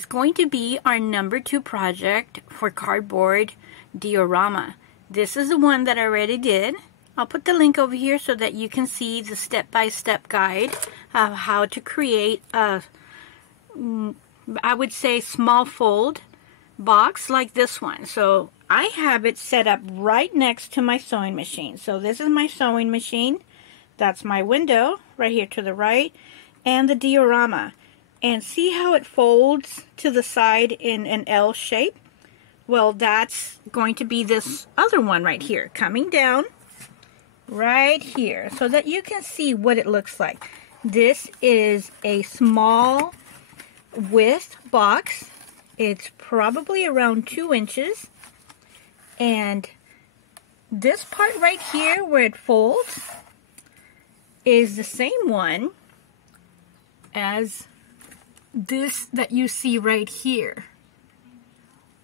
is going to be our #2 project for cardboard diorama. This is the one that I already did. I'll put the link over here so that you can see the step-by-step guide of how to create a, I would say, small fold box like this one. So I have it set up right next to my sewing machine. So this is my sewing machine. That's my window right here to the right, and the diorama. And see how it folds to the side in an L shape? Well, that's going to be this other one right here, coming down right here, so that you can see what it looks like. This is a small width box. It's probably around 2 inches. And this part right here where it folds is the same one as this that you see right here.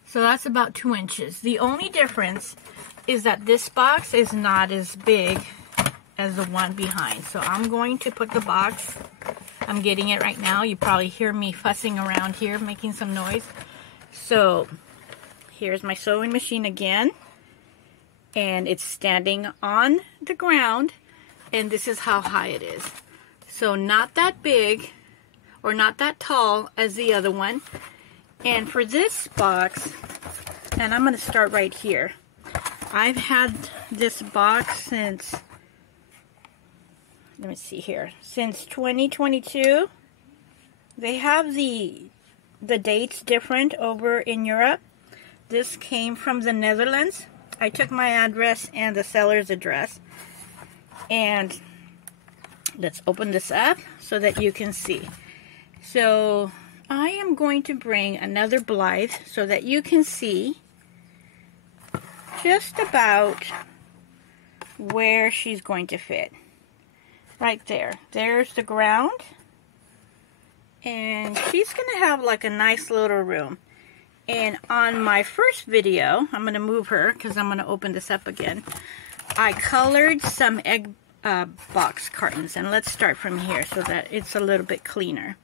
So that's about 2 inches. The only difference is that this box is not as big as the one behind. So I'm going to put the box, I'm getting it right now. You probably hear me fussing around here, making some noise. So here's my sewing machine again. And it's standing on the ground. And this is how high it is. So not that big or not that tall as the other one. And for this box, and I'm going to start right here. I've had this box since, let me see here, since 2022. They have the dates different over in Europe. This came from the Netherlands. I took my address and the seller's address. And let's open this up so that you can see. So I am going to bring another Blythe so that you can see just about where she's going to fit. Right there. There's the ground. And she's going to have like a nice little room. And on my first video, I'm going to move her because I'm going to open this up again. I colored some egg box cartons. And let's start from here so that it's a little bit cleaner.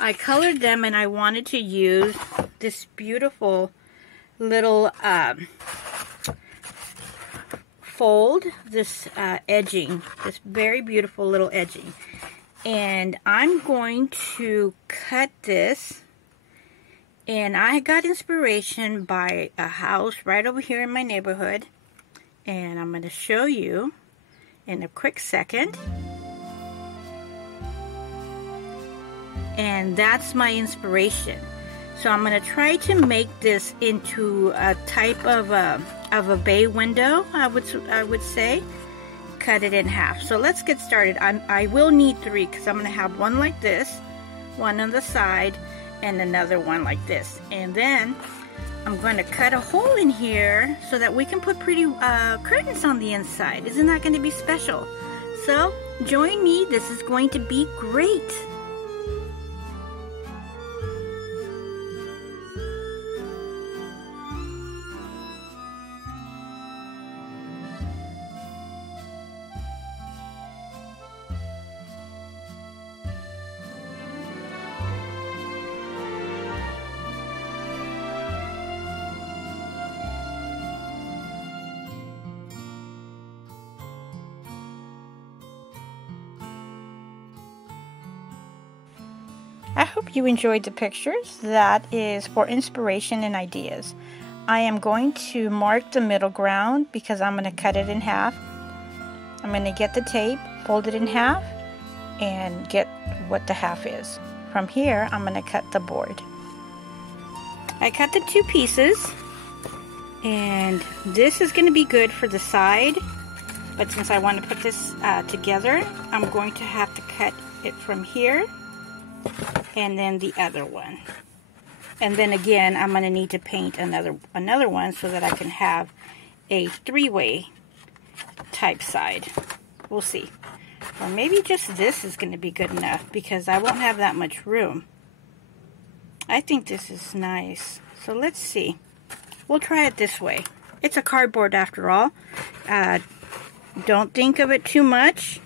I colored them and I wanted to use this beautiful little fold, this edging, this very beautiful little edging. And I'm going to cut this, and I got inspiration by a house right over here in my neighborhood, and I'm going to show you in a quick second. And that's my inspiration. So I'm going to try to make this into a type of a bay window, I would say. Cut it in half. So let's get started. I will need 3 because I'm going to have one like this, one on the side, and another one like this. And then I'm going to cut a hole in here so that we can put pretty curtains on the inside. Isn't that going to be special? So join me. This is going to be great. I hope you enjoyed the pictures. That is for inspiration and ideas. I am going to mark the middle ground because I'm going to cut it in half. I'm going to get the tape, fold it in half, and get what the half is. From here, I'm going to cut the board. I cut the 2 pieces, and this is going to be good for the side, but since I want to put this together, I'm going to have to cut it from here and then the other one. And then again, I'm going to need to paint another one so that I can have a 3-way type side. We'll see. Or maybe just this is going to be good enough because I won't have that much room. I think this is nice. So let's see. We'll try it this way. It's a cardboard after all. Don't think of it too much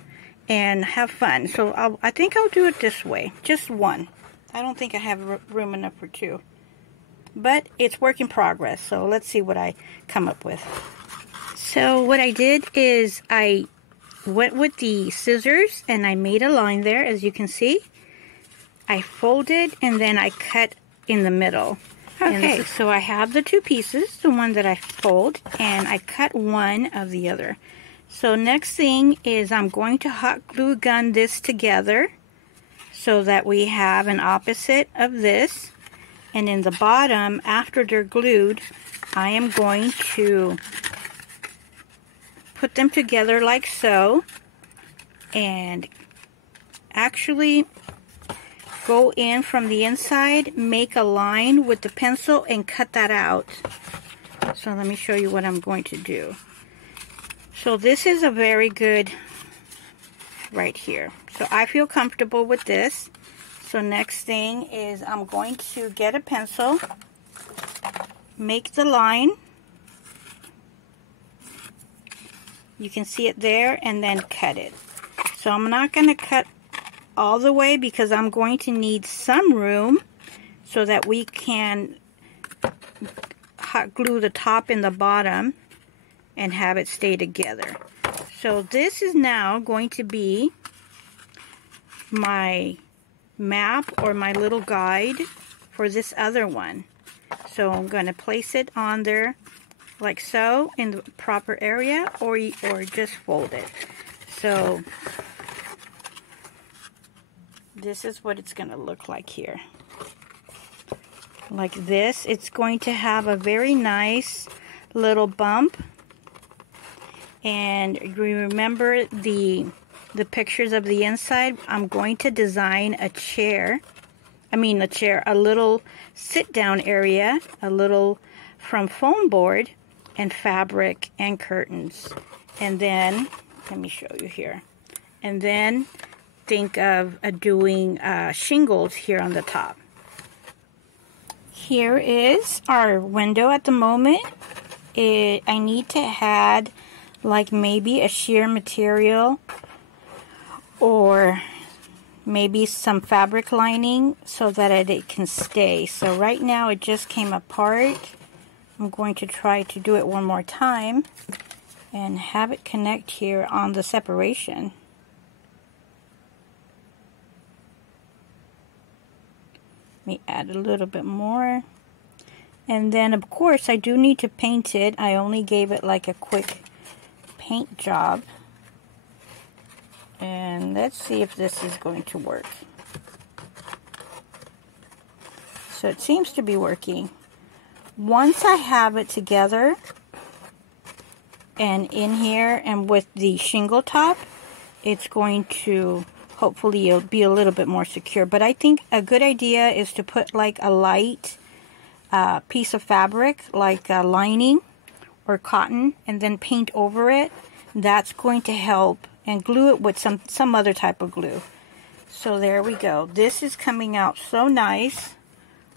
and have fun. So I think I'll do it this way. Just one. I don't think I have room enough for 2. But it's work in progress, so let's see what I come up with. So what I did is I went with the scissors and I made a line there, as you can see. I folded and then I cut in the middle. Okay, so I have the 2 pieces, the one that I fold, and I cut one of the other. So next thing is I'm going to hot glue gun this together so that we have an opposite of this. And in the bottom, after they're glued, I am going to put them together like so. And actually go in from the inside, make a line with the pencil, and cut that out. So let me show you what I'm going to do. So this is a very good right here. So I feel comfortable with this. So next thing is I'm going to get a pencil, make the line. You can see it there, and then cut it. So I'm not going to cut all the way because I'm going to need some room so that we can hot glue the top and the bottom and have it stay together. So this is now going to be my map or my little guide for this other one. So I'm going to place it on there like so in the proper area, or just fold it. So this is what it's going to look like here. Like this. It's going to have a very nice little bump. And you remember the pictures of the inside. I'm going to design a little sit down area, a little from foam board and fabric and curtains. And then, let me show you here. And then think of doing shingles here on the top. Here is our window at the moment. I need to add like maybe a sheer material or maybe some fabric lining so that it can stay. So right now it just came apart. I'm going to try to do it one more time and have it connect here on the separation. Let me add a little bit more. And then of course I do need to paint it. I only gave it like a quick paint job. And let's see if this is going to work. So it seems to be working. Once I have it together and in here and with the shingle top, it's going to hopefully it'll be a little bit more secure. But I think a good idea is to put like a light piece of fabric, like a lining or cotton, and then paint over it. That's going to help, and glue it with some other type of glue. So there we go. This is coming out so nice,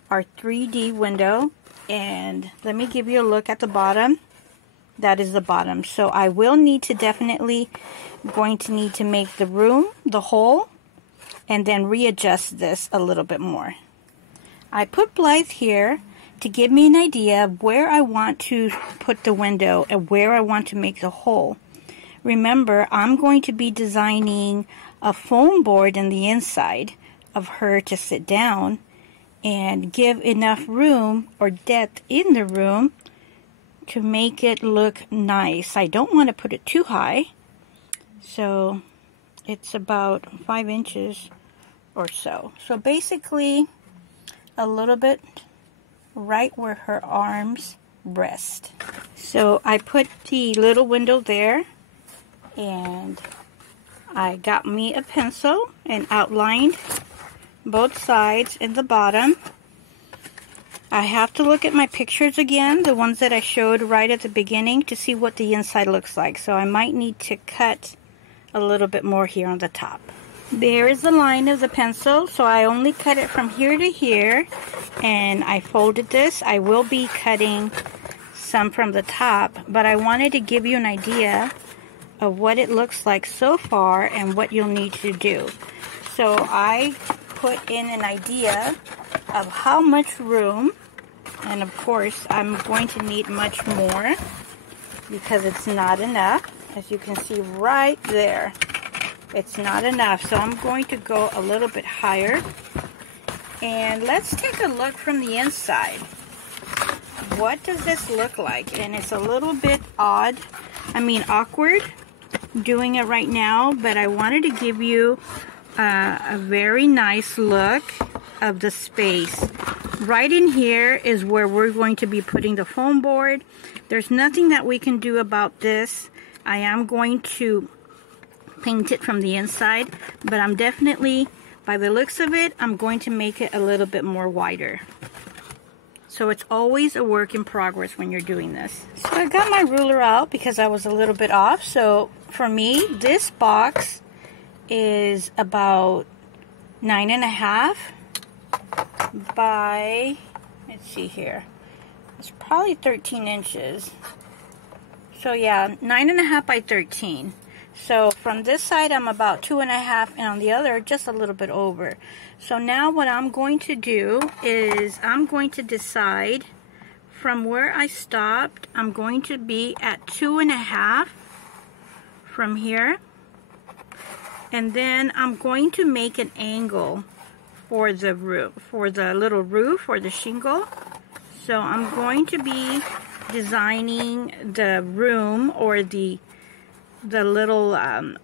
our 3D window. And let me give you a look at the bottom. That is the bottom. So I will need to definitely going to need to make the room, the hole, and then readjust this a little bit more. I put Blythe here to give me an idea of where I want to put the window and where I want to make the hole. Remember, I'm going to be designing a foam board in the inside of her to sit down and give enough room or depth in the room to make it look nice. I don't want to put it too high, so it's about 5 inches or so. So basically a little bit right where her arms rest. So I put the little window there, and I got me a pencil and outlined both sides and the bottom. I have to look at my pictures again, the ones that I showed right at the beginning, to see what the inside looks like. So I might need to cut a little bit more here on the top. There is the line of the pencil, so I only cut it from here to here, and I folded this. I will be cutting some from the top, but I wanted to give you an idea of what it looks like so far and what you'll need to do. So I put in an idea of how much room, and of course I'm going to need much more because it's not enough. As you can see right there, it's not enough. So I'm going to go a little bit higher. And let's take a look from the inside. What does this look like? And it's a little bit odd, awkward doing it right now, but I wanted to give you a very nice look of the space. Right in here is where we're going to be putting the foam board. There's nothing that we can do about this. I am going to paint it from the inside, but I'm definitely, by the looks of it, I'm going to make it a little bit more wider. So it's always a work in progress when you're doing this. So I got my ruler out because I was a little bit off. So for me, this box is about 9.5 by, let's see here, it's probably 13 inches. So yeah, 9.5 by 13. So from this side I'm about 2.5, and on the other just a little bit over. So now what I'm going to do is I'm going to decide from where I stopped. I'm going to be at 2.5 from here, and then I'm going to make an angle for the roof, for the little roof or the shingle. So I'm going to be designing the room or the little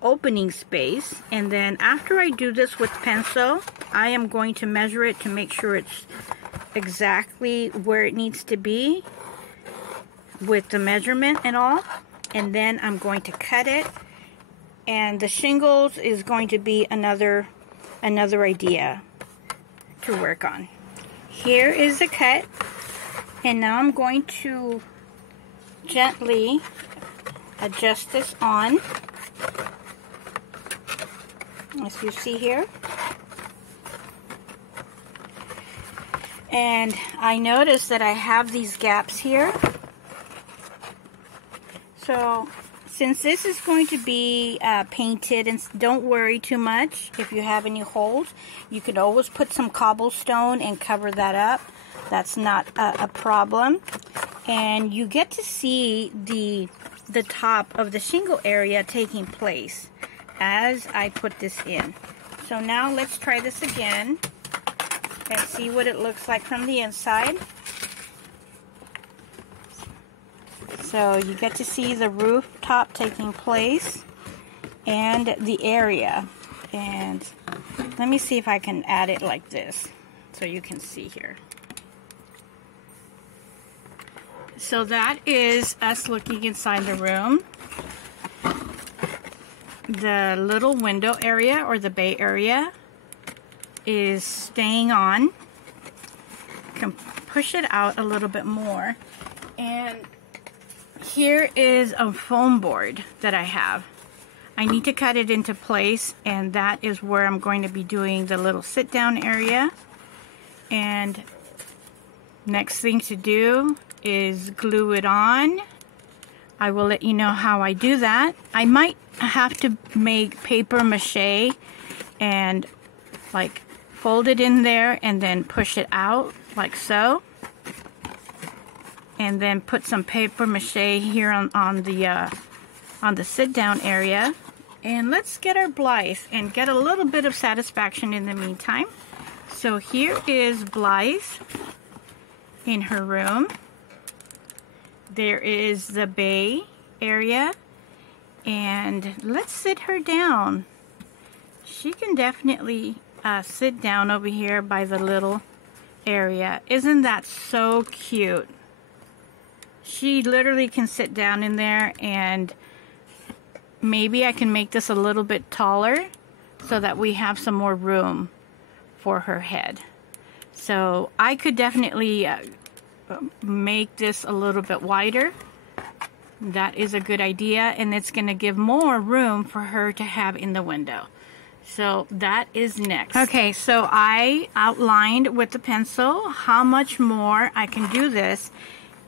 opening space, and then after I do this with pencil, I am going to measure it to make sure it's exactly where it needs to be with the measurement and all, and then I'm going to cut it. And the shingles is going to be another idea to work on. Here is the cut, and now I'm going to gently adjust this on, as you see here. And I notice that I have these gaps here. So since this is going to be painted, and don't worry too much if you have any holes, you could always put some cobblestone and cover that up. That's not a problem. And you get to see the top of the shingle area taking place as I put this in. So now let's try this again and see what it looks like from the inside. So you get to see the rooftop taking place and the area. And let me see if I can add it like this so you can see here. So that is us looking inside the room. The little window area or the bay area is staying on. You can push it out a little bit more. And here is a foam board that I have. I need to cut it into place, and that is where I'm going to be doing the little sit down area. And next thing to do is glue it on. I will let you know how I do that. I might have to make paper mache and like fold it in there and then push it out like so, and then put some paper mache here on the sit down area. And let's get our Blythe and get a little bit of satisfaction in the meantime. So here is Blythe in her room. There is the bay area, and let's sit her down. She can definitely sit down over here by the little area. Isn't that so cute? She literally can sit down in there, and maybe I can make this a little bit taller so that we have some more room for her head. So I could definitely make this a little bit wider. That is a good idea, and it's going to give more room for her to have in the window. So that is next. Okay, so I outlined with the pencil how much more I can do this,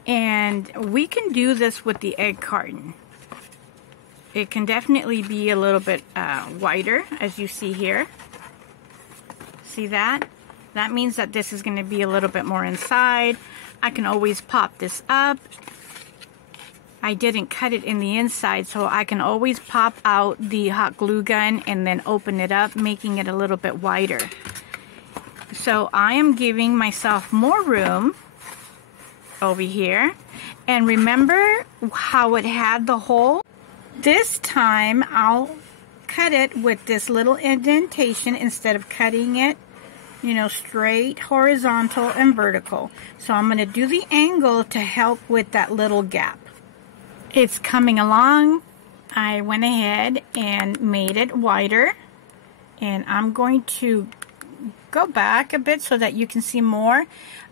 and we can do this with the egg carton. It can definitely be a little bit wider, as you see here. See that? That means that this is going to be a little bit more inside. I can always pop this up. I didn't cut it in the inside, so I can always pop out the hot glue gun and then open it up, making it a little bit wider. So I am giving myself more room over here. And remember how it had the hole? This time I'll cut it with this little indentation instead of cutting it, you know, straight, horizontal, and vertical. So I'm going to do the angle to help with that little gap. It's coming along. I went ahead and made it wider, and I'm going to go back a bit so that you can see more.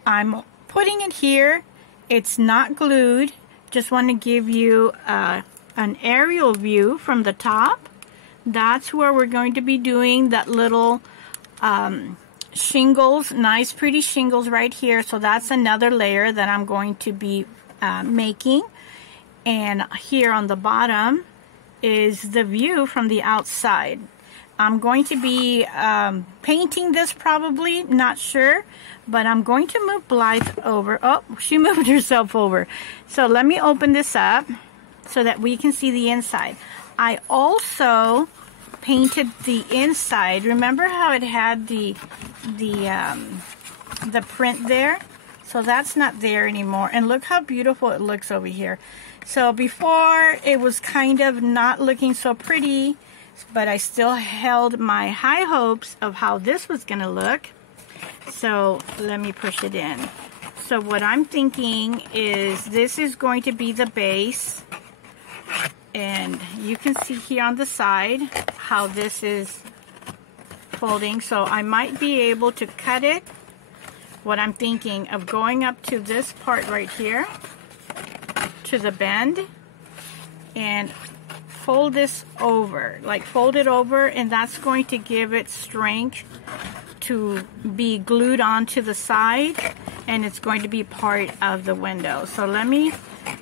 I'm putting it here. It's not glued. Just want to give you an aerial view from the top. That's where we're going to be doing that little shingles, nice pretty shingles right here. So that's another layer that I'm going to be making. And here on the bottom is the view from the outside. I'm going to be painting this probably, not sure, but I'm going to move Blythe over. Oh, she moved herself over. So let me open this up so that we can see the inside. I also painted the inside. Remember how it had the print there? So that's not there anymore. And look how beautiful it looks over here. So before it was kind of not looking so pretty, but I still held my high hopes of how this was going to look. So let me push it in. So what I'm thinking is this is going to be the base. And you can see here on the side how this is folding. So I might be able to cut it. What I'm thinking of going up to this part right here, to the bend, and fold this over, like fold it over, and that's going to give it strength to be glued onto the side, and it's going to be part of the window. So let me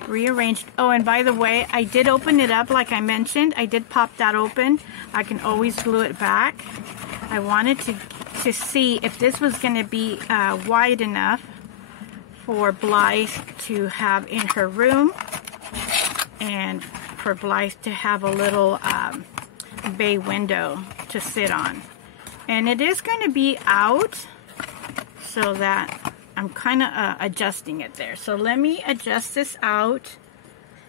rearrange. Oh, and by the way, I did open it up like I mentioned. I did pop that open. I can always glue it back. I wanted to see if this was going to be wide enough for Blythe to have in her room, and for Blythe to have a little bay window to sit on. And it is going to be out, so that I'm kind of adjusting it there. So let me adjust this out,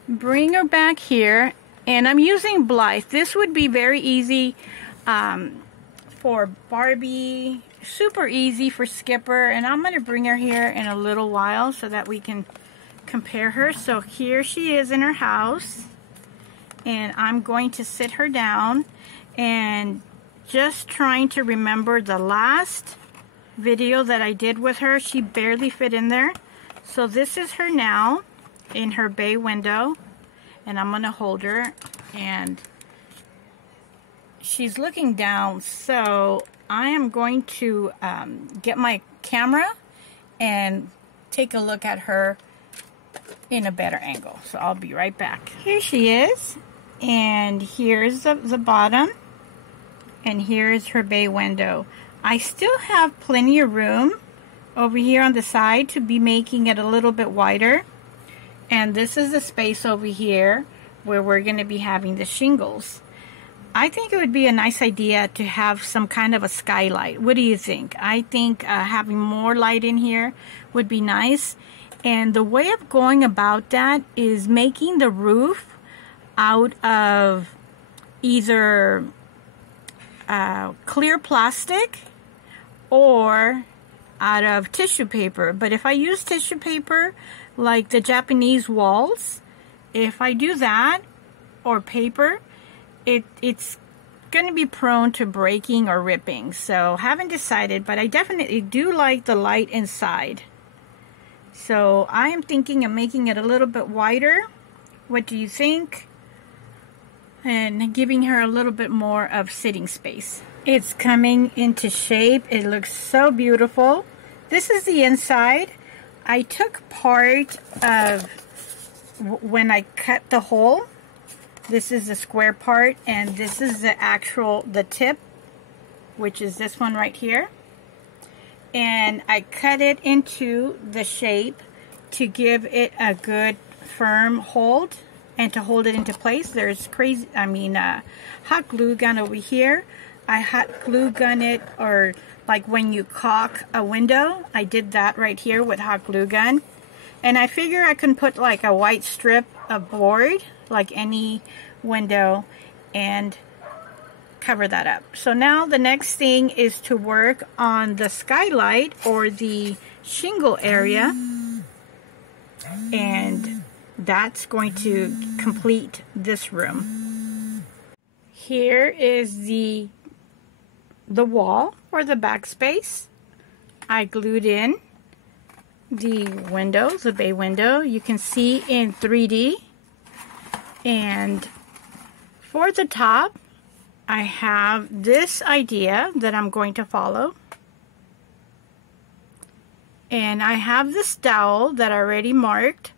bring her back here, and I'm using Blythe. This would be very easy for Barbie, super easy for Skipper, and I'm going to bring her here in a little while so that we can compare her. So here she is in her house, and I'm going to sit her down and just trying to remember the last video that I did with her. She barely fit in there. So this is her now in her bay window, and I'm going to hold her, and she's looking down. So I am going to get my camera and take a look at her in a better angle. So I'll be right back. Here she is, and here's the bottom, and here's her bay window. I still have plenty of room over here on the side to be making it a little bit wider, and this is the space over here where we're going to be having the shingles. I think it would be a nice idea to have some kind of a skylight. What do you think? I think having more light in here would be nice. And the way of going about that is making the roof out of either clear plastic or out of tissue paper. But if I use tissue paper like the Japanese walls, if I do that, or paper, it's going to be prone to breaking or ripping. So haven't decided, but I definitely do like the light inside. So I am thinking of making it a little bit wider. What do you think? And giving her a little bit more of sitting space. It's coming into shape. It looks so beautiful. This is the inside. I took part of when I cut the hole. This is the square part, and this is the tip, which is this one right here. and I cut it into the shape to give it a good firm hold and to hold it into place. There's hot glue gun over here. I hot glue gun it, or like when you caulk a window, I did that right here with hot glue gun. And I figure I can put like a white strip of board, like any window, and cover that up. So now the next thing is to work on the skylight or the shingle area, and that's going to complete this room. Here is the wall or the backspace. I glued in the windows, the bay window. You can see in 3D. And for the top, I have this idea that I'm going to follow. And I have this dowel that I already marked.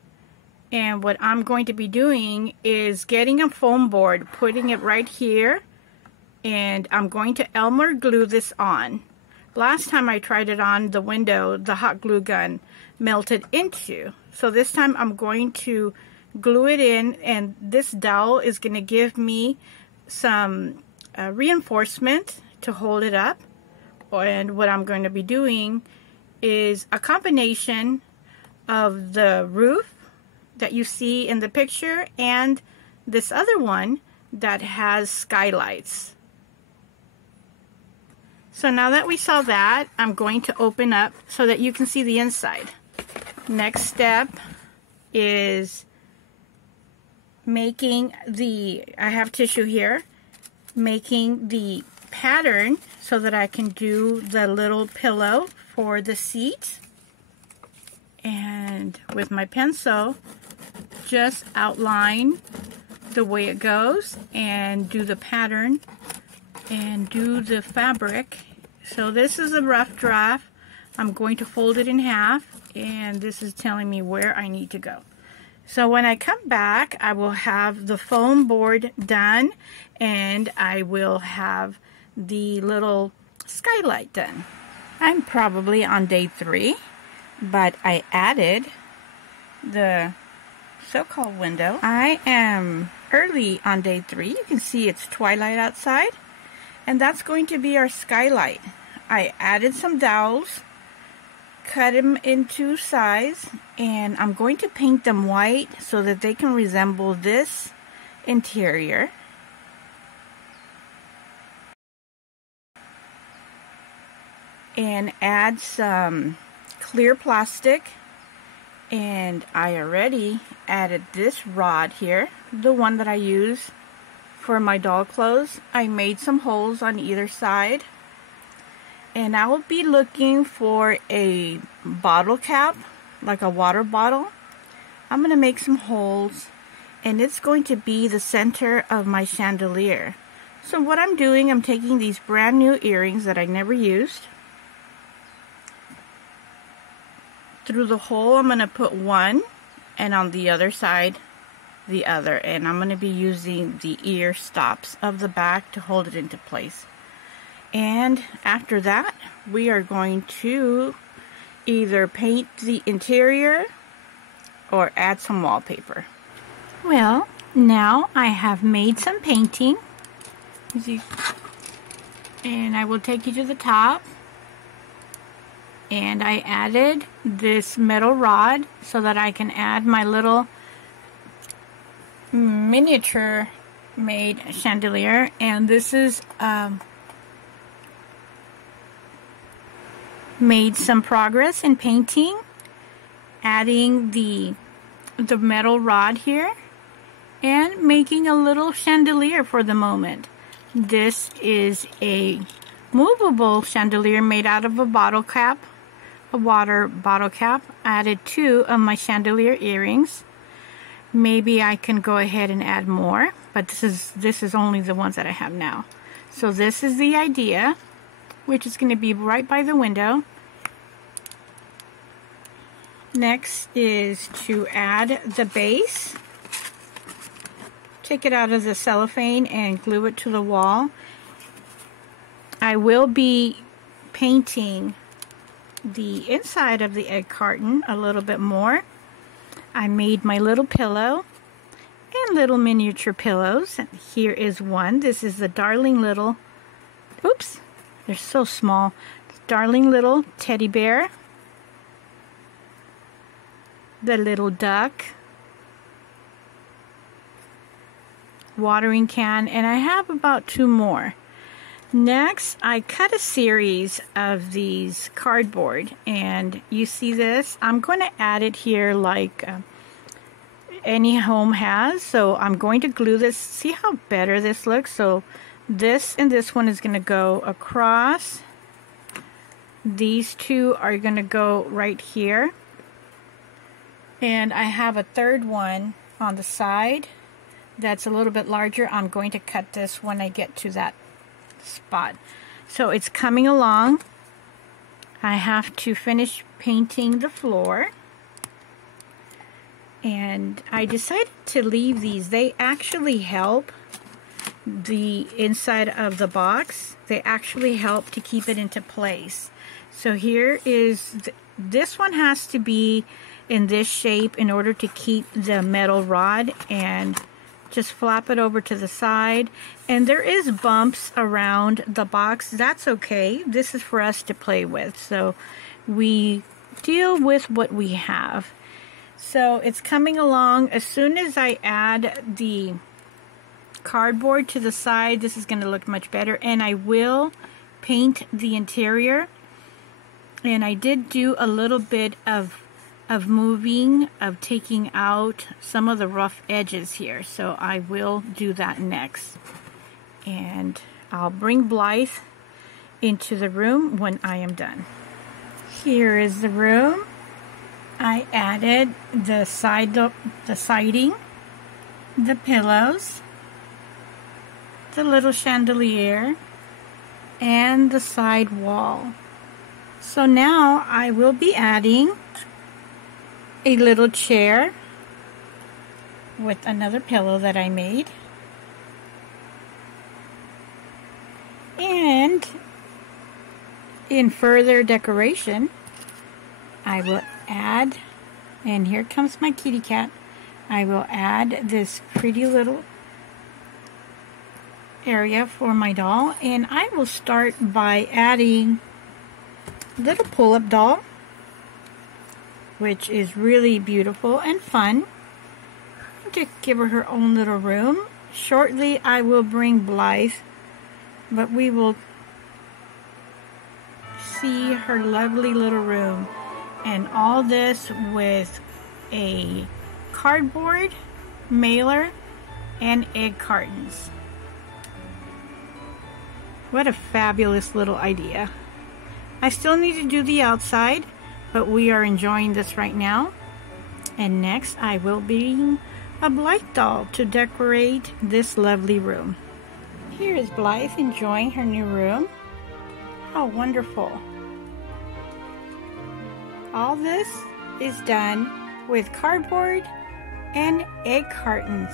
And what I'm going to be doing is getting a foam board, putting it right here, and I'm going to Elmer glue this on. Last time I tried it on the window, the hot glue gun melted into. So this time I'm going to glue it in, and this dowel is going to give me some reinforcement to hold it up. And what I'm going to be doing is a combination of the roof that you see in the picture and this other one that has skylights. So now that we saw that, I'm going to open up so that you can see the inside. Next step is making I have tissue here, making the pattern so that I can do the little pillow for the seat. And with my pencil, just outline the way it goes and do the pattern and do the fabric. So this is a rough draft. I'm going to fold it in half, and this is telling me where I need to go. So when I come back, I will have the foam board done, and I will have the little skylight done. I'm probably on day 3, but I added the so-called window. I am early on day 3. You can see it's twilight outside, and that's going to be our skylight. I added some dowels, cut them into size, and I'm going to paint them white so that they can resemble this interior. And add some clear plastic, and I already added this rod here, the one that I use for my doll clothes. I made some holes on either side, and I will be looking for a bottle cap, like a water bottle. I'm going to make some holes, and it's going to be the center of my chandelier. So what I'm doing, I'm taking these brand new earrings that I never used. Through the hole, I'm going to put one, and on the other side, the other. And I'm going to be using the ear stops of the back to hold it into place. And after that, we are going to either paint the interior or add some wallpaper. Well, now I have made some painting. And I will take you to the top. And I added this metal rod so that I can add my little miniature made chandelier. And this is made some progress in painting, adding the metal rod here and making a little chandelier for the moment. This is a movable chandelier made out of a bottle cap. A water bottle cap. I added 2 of my chandelier earrings. Maybe I can go ahead and add more, but this is only the ones that I have now. So this is the idea, which is going to be right by the window. Next is to add the base. Take it out of the cellophane and glue it to the wall. I will be painting the inside of the egg carton a little bit more. I made my little pillow and little miniature pillows. Here is one. This is the darling little, oops, they're so small. Darling little teddy bear. The little duck. Watering can, and I have about 2 more. Next, I cut a series of these cardboard, and you see this? I'm going to add it here like any home has. So I'm going to glue this. See how better this looks? So this and this one is going to go across. These 2 are going to go right here. And I have a third one on the side that's a little bit larger. I'm going to cut this when I get to that spot. So it's coming along. I have to finish painting the floor, and I decided to leave these. They actually help the inside of the box. They actually help to keep it into place. So here is this one has to be in this shape in order to keep the metal rod, and just flap it over to the side. And there is bumps around the box. That's okay. This is for us to play with. So we deal with what we have. So it's coming along. As soon as I add the cardboard to the side, this is going to look much better. And I will paint the interior. And I did do a little bit of moving, of taking out some of the rough edges here. So I will do that next. And I'll bring Blythe into the room when I am done. Here is the room. I added the siding, the pillows, the little chandelier, and the side wall. So now I will be adding a little chair with another pillow that I made. And in further decoration, I will add, and here comes my kitty cat, I will add this pretty little area for my doll. And I will start by adding a little pull-up doll, which is really beautiful and fun, to give her own little room. Shortly I will bring Blythe, but we will see her lovely little room. And all this with a cardboard, mailer, and egg cartons. What a fabulous little idea. I still need to do the outside, but we are enjoying this right now. And next I will bring a Blythe doll to decorate this lovely room. Here is Blythe enjoying her new room. How wonderful. All this is done with cardboard and egg cartons.